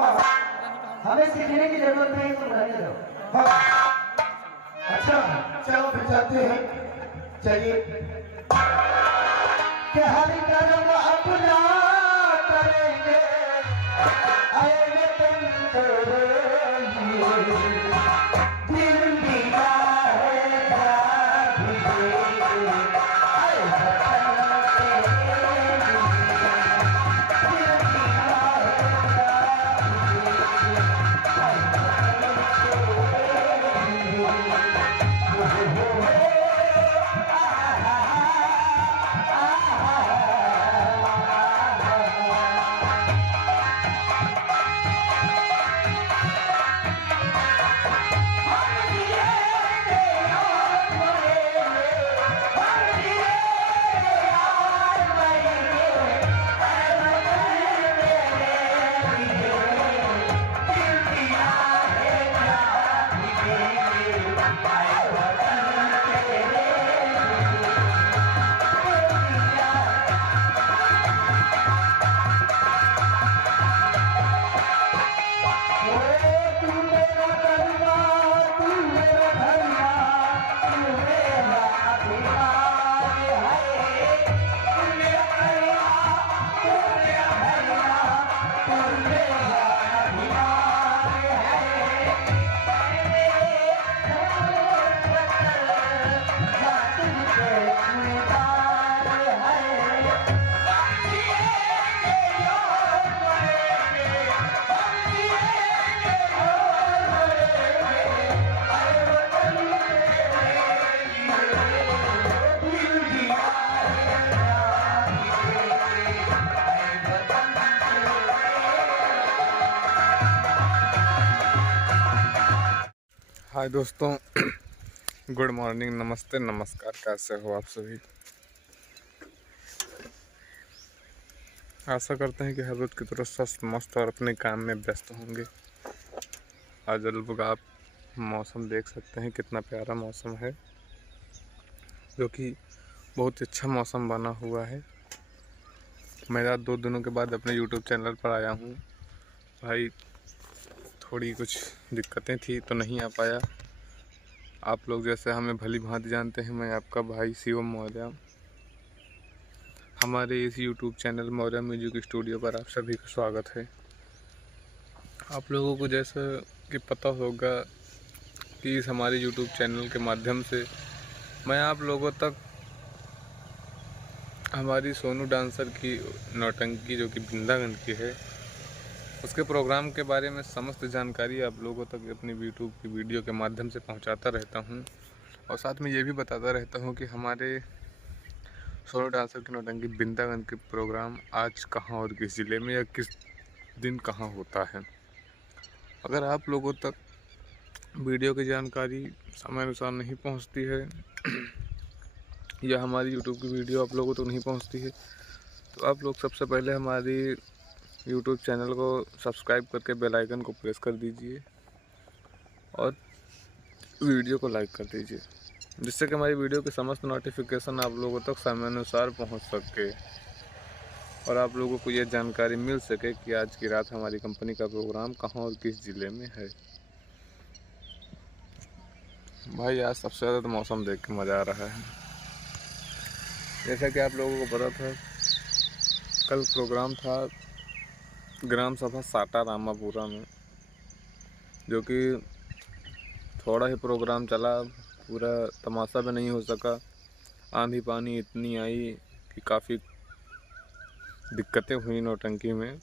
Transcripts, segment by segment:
हमें सीखने की जरूरत नहीं, तुम रहने दो। अच्छा चलो फिर जाते हैं, चलिए। कि हर कर्म अपना करेंगे, आएंगे तुम तेरे लिए। दिल दीदा है प्यार भी देंगे, आए वतन तेरे लिए। दिल दीदा है प्यार भी देंगे, आए वतन तेरे लिए। हाय दोस्तों, गुड मॉर्निंग, नमस्ते, नमस्कार। कैसे हो आप सभी? आशा करते हैं कि हर रोज़ की तरह स्वस्थ मस्त और अपने काम में व्यस्त होंगे। आज लोग आप मौसम देख सकते हैं, कितना प्यारा मौसम है, जो कि बहुत अच्छा मौसम बना हुआ है। मैं 2 दिनों के बाद अपने YouTube चैनल पर आया हूँ। भाई थोड़ी कुछ दिक्कतें थी तो नहीं आ पाया। आप लोग जैसे हमें भली भांति जानते हैं, मैं आपका भाई शिवम मौर्य। हमारे इस YouTube channel Maurya music studio पर आप सभी का स्वागत है। आप लोगों को जैसा कि पता होगा कि इस हमारे YouTube चैनल के माध्यम से मैं आप लोगों तक हमारी सोनू डांसर की नौटंकी, जो कि वृंदावन की है, उसके प्रोग्राम के बारे में समस्त जानकारी आप लोगों तक अपनी यूट्यूब की वीडियो के माध्यम से पहुंचाता रहता हूं। और साथ में ये भी बताता रहता हूं कि हमारे सोनू डांसर की नौटंकी वृंदावन के प्रोग्राम आज कहां और किस ज़िले में या किस दिन कहां होता है। अगर आप लोगों तक वीडियो की जानकारी समय अनुसार नहीं पहुँचती है या हमारी यूट्यूब की वीडियो आप लोगों तक नहीं पहुँचती है, तो आप लोग सबसे पहले हमारी यूट्यूब चैनल को सब्सक्राइब करके बेल आइकन को प्रेस कर दीजिए और वीडियो को लाइक कर दीजिए, जिससे कि हमारी वीडियो के समस्त नोटिफिकेशन आप लोगों तक समयानुसार पहुंच सके और आप लोगों को यह जानकारी मिल सके कि आज की रात हमारी कंपनी का प्रोग्राम कहां और किस ज़िले में है। भाई आज सबसे ज़्यादा तो मौसम देख के मज़ा आ रहा है। जैसा कि आप लोगों को पता था, कल प्रोग्राम था ग्राम सभा साटा रामापुरा में, जो कि थोड़ा ही प्रोग्राम चला, पूरा तमाशा भी नहीं हो सका। आंधी पानी इतनी आई कि काफ़ी दिक्कतें हुई नौटंकी में।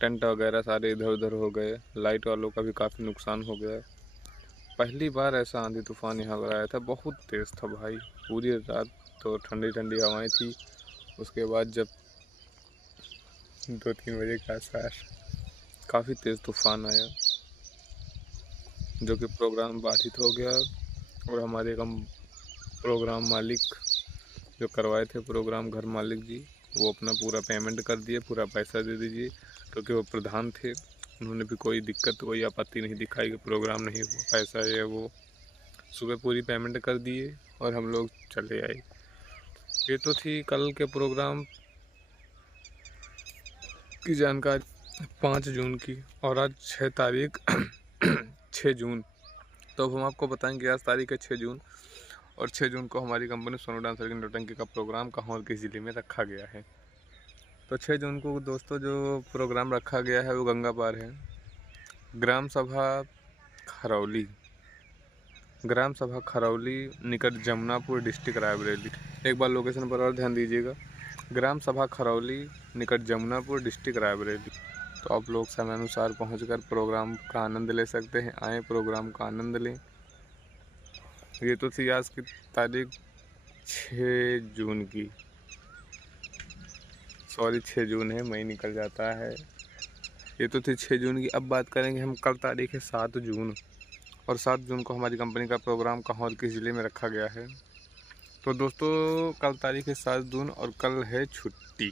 टेंट वगैरह सारे इधर उधर हो गए, लाइट वालों का भी काफ़ी नुकसान हो गया। पहली बार ऐसा आंधी तूफान यहाँ पर आया था, बहुत तेज़ था भाई। पूरी रात तो ठंडी ठंडी हवाएं थी। उसके बाद जब 2-3 बजे के आसपास काफ़ी तेज़ तूफान आया, जो कि प्रोग्राम बाधित हो गया। और हमारे प्रोग्राम मालिक जो करवाए थे प्रोग्राम, घर मालिक जी, वो अपना पूरा पेमेंट कर दिए, पूरा पैसा दे दीजिए, क्योंकि वो प्रधान थे। उन्होंने भी कोई दिक्कत, कोई आपत्ति नहीं दिखाई कि प्रोग्राम नहीं हुआ, पैसा है वो। सुबह पूरी पेमेंट कर दिए और हम लोग चले आए। ये तो थी कल के प्रोग्राम की जानकारी। 5 जून की और आज 6 तारीख 6 जून। तो अब हम आपको बताएंगे आज तारीख है 6 जून और 6 जून को हमारी कंपनी सोनू डांसर की नौटंकी का प्रोग्राम कहाँ और किस ज़िले में रखा गया है। तो 6 जून को दोस्तों जो प्रोग्राम रखा गया है वो गंगा पार है, ग्राम सभा खरौली, ग्राम सभा खरौली निकट जमुनापुर, डिस्ट्रिक्ट रायबरेली। एक बार लोकेशन पर और ध्यान दीजिएगा, ग्राम सभा खरौली निकट जमुनापुर, डिस्ट्रिक्ट रायबरेली। तो आप लोग समय अनुसार पहुंचकर प्रोग्राम का आनंद ले सकते हैं। आए प्रोग्राम का आनंद लें। ये तो थी आज की तारीख 6 जून की, सॉरी 6 जून है, मई निकल जाता है। ये तो थी 6 जून की। अब बात करेंगे हम, कल तारीख है 7 जून और 7 जून को हमारी कंपनी का प्रोग्राम कहाँ और किस ज़िले में रखा गया है। तो दोस्तों कल तारीख है 7 जून और कल है छुट्टी,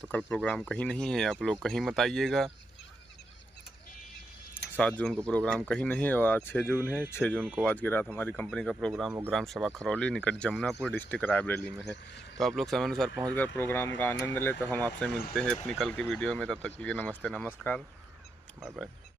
तो कल प्रोग्राम कहीं नहीं है, आप लोग कहीं मत आइएगा। 7 जून को प्रोग्राम कहीं नहीं है और आज 6 जून है। 6 जून को आज की रात हमारी कंपनी का प्रोग्राम और ग्राम सभा खरौली निकट जमुनापुर, डिस्ट्रिक्ट रायबरेली में है। तो आप लोग समय अनुसार पहुँचकर प्रोग्राम का आनंद लें। तो हम आपसे मिलते हैं अपनी कल की वीडियो में, तब तक के लिए नमस्ते, नमस्कार, बाय बाय।